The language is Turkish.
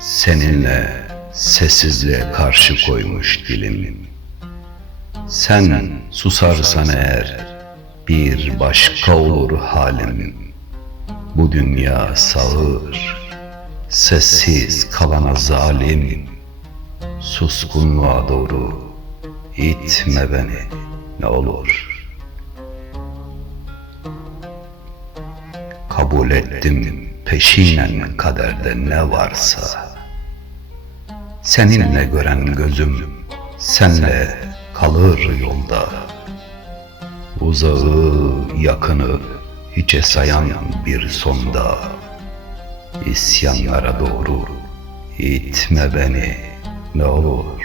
Seninle sessizliğe karşı koymuş dilim. Sen susarsan eğer bir başka olur halim. Bu dünya sağır, sessiz kalana zalim. Suskunluğa doğru itme beni ne olur. Kabul ettim peşinen kaderde ne varsa. Seninle gören gözüm senle kalır yolda. Uzağı yakını hiçe sayan bir sonda. İsyanlara doğru itme beni ne olur.